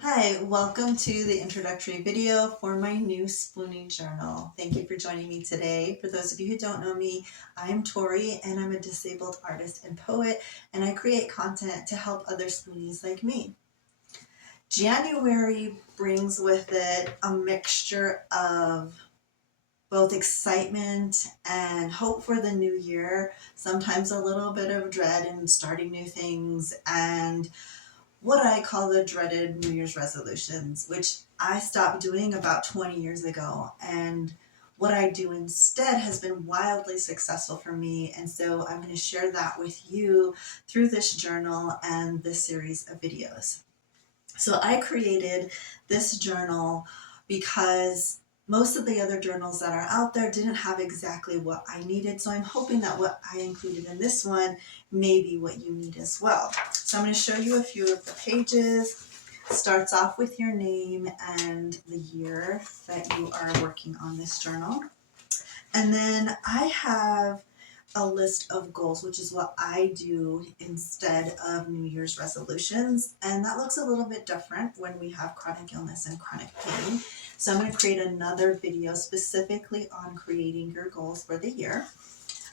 Hi, welcome to the introductory video for my new Spoonie journal. Thank you for joining me today. For those of you who don't know me, I'm Tori and I'm a disabled artist and poet, and I create content to help other Spoonies like me. January brings with it a mixture of both excitement and hope for the new year, sometimes a little bit of dread in starting new things, and what I call the dreaded New Year's resolutions, which I stopped doing about 20 years ago. And what I do instead has been wildly successful for me. And so I'm going to share that with you through this journal and this series of videos. So I created this journal because most of the other journals that are out there didn't have exactly what I needed. So I'm hoping that what I included in this one may be what you need as well. So I'm going to show you a few of the pages. Starts off with your name and the year that you are working on this journal. And then I have a list of goals, which is what I do instead of New Year's resolutions. And that looks a little bit different when we have chronic illness and chronic pain. So I'm going to create another video specifically on creating your goals for the year.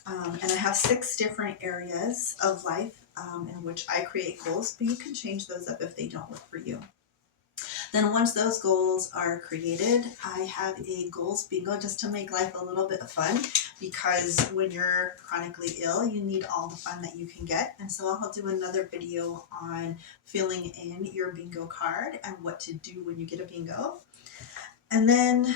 And I have 6 different areas of life in which I create goals, but you can change those up if they don't work for you. Then once those goals are created, I have a goals bingo just to make life a little bit fun, because when you're chronically ill, you need all the fun that you can get. And so I'll do another video on filling in your bingo card and what to do when you get a bingo. And then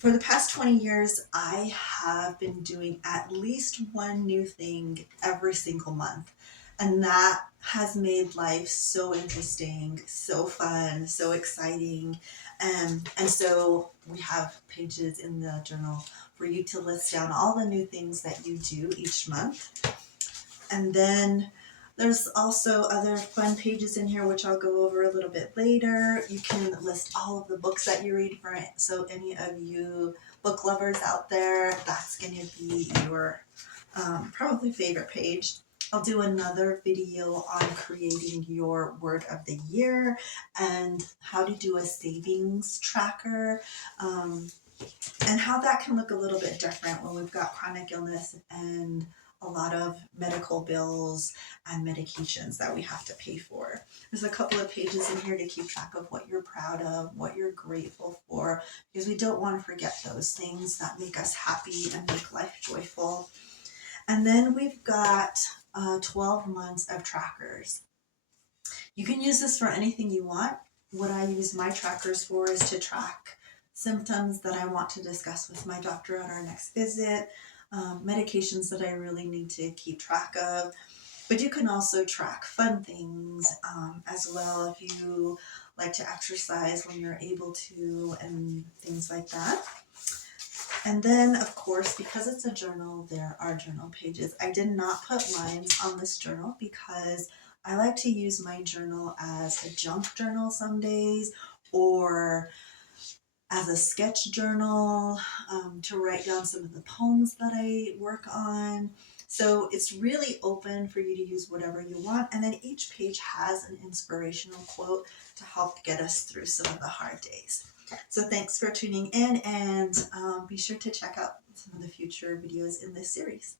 for the past 20 years, I have been doing at least one new thing every single month. And that has made life so interesting, so fun, so exciting. And so we have pages in the journal for you to list down all the new things that you do each month. And then there's also other fun pages in here, which I'll go over a little bit later. You can list all of the books that you read for it. So any of you book lovers out there, that's going to be your probably favorite page. I'll do another video on creating your word of the year and how to do a savings tracker, and how that can look a little bit different when we've got chronic illness and a lot of medical bills and medications that we have to pay for. There's a couple of pages in here to keep track of what you're proud of, what you're grateful for, because we don't want to forget those things that make us happy and make life joyful. And then we've got 12 months of trackers. You can use this for anything you want. What I use my trackers for is to track symptoms that I want to discuss with my doctor at our next visit, medications that I really need to keep track of. But you can also track fun things as well, if you like to exercise when you're able to, and things like that. And then, of course, because it's a journal, there are journal pages. I did not put lines on this journal because I like to use my journal as a junk journal some days, or as a sketch journal, to write down some of the poems that I work on. So it's really open for you to use whatever you want. And then each page has an inspirational quote to help get us through some of the hard days. So thanks for tuning in, and be sure to check out some of the future videos in this series.